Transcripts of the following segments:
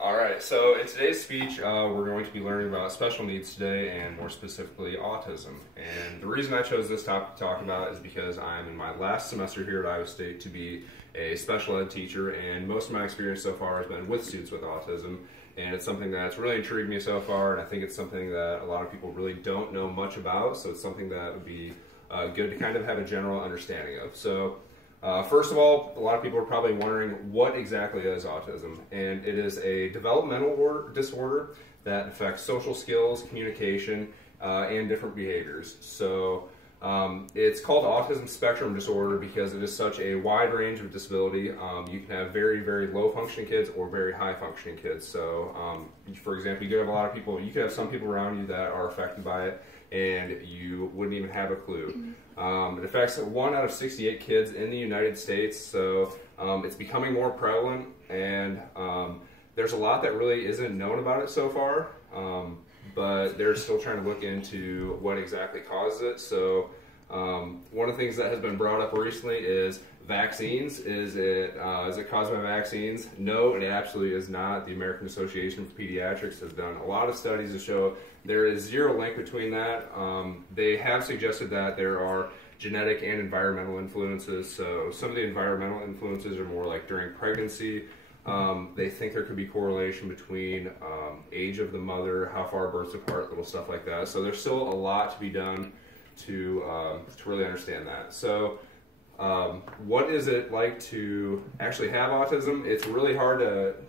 Alright, so in today's speech, we're going to be learning about special needs today, and more specifically, autism. And the reason I chose this topic to talk about is because I'm in my last semester here at Iowa State to be a special ed teacher, and most of my experience so far has been with students with autism. And it's something that's really intrigued me so far, and I think it's something that a lot of people really don't know much about, so it's something that would be good to kind of have a general understanding of. So, first of all, a lot of people are probably wondering what exactly is autism, and it is a developmental disorder that affects social skills, communication, and different behaviors. So it's called autism spectrum disorder because it is such a wide range of disability. You can have very, very low functioning kids or very high functioning kids. So for example, you could have a lot of people, you could have some people around you that are affected by it and you wouldn't even have a clue. It affects 1 out of 68 kids in the United States, so it's becoming more prevalent, and there's a lot that really isn't known about it so far, but they're still trying to look into what exactly causes it. So one of the things that has been brought up recently is vaccines. Is it caused by vaccines? No, it absolutely is not. The American Association for Pediatrics has done a lot of studies to show there is zero link between that. They have suggested that there are genetic and environmental influences. So some of the environmental influences are more like during pregnancy. They think there could be correlation between age of the mother, how far births apart, little stuff like that. So there's still a lot to be done to really understand that. So what is it like to actually have autism? It's really hard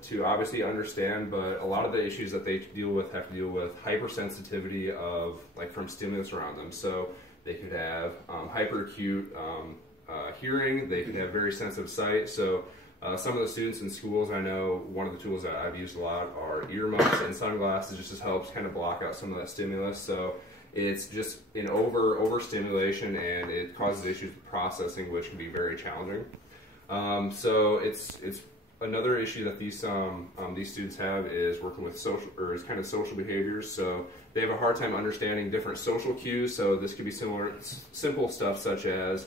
to obviously understand, but a lot of the issues that they deal with have to deal with hypersensitivity of from stimulus around them. So they could have hyperacute hearing, they could have very sensitive sight. So some of the students in schools, I know one of the tools that I've used a lot are earmuffs and sunglasses, just to help kind of block out some of that stimulus. So it's just an overstimulation, and it causes issues with processing, which can be very challenging. So it's another issue that these students have is working with social behaviors. So they have a hard time understanding different social cues. So this could be simple stuff such as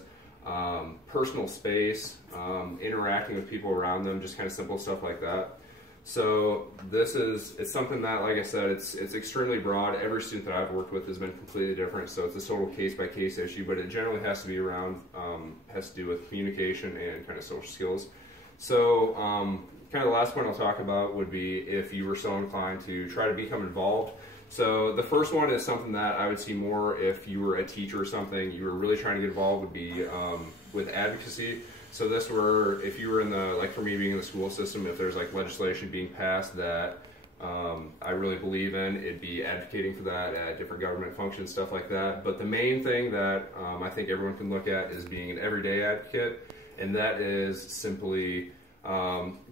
personal space, interacting with people around them, just kind of simple stuff like that. So it's something that, like I said, it's extremely broad. Every student that I've worked with has been completely different, so it's a total case-by-case issue, but it generally has to be around, has to do with communication and kind of social skills. So kind of the last point I'll talk about would be if you were so inclined to try to become involved. So the first one is something that I would see more if you were a teacher or something, you were really trying to get involved, would be with advocacy. So if you were in the, for me being in the school system, if there's legislation being passed that I really believe in, it'd be advocating for that at different government functions, stuff like that. But the main thing that I think everyone can look at is being an everyday advocate, and that is simply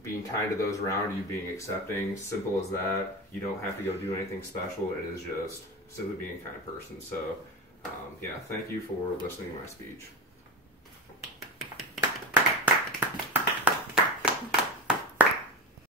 being kind to those around you, being accepting, simple as that. You don't have to go do anything special, it is just simply being a kind of person. So yeah, thank you for listening to my speech.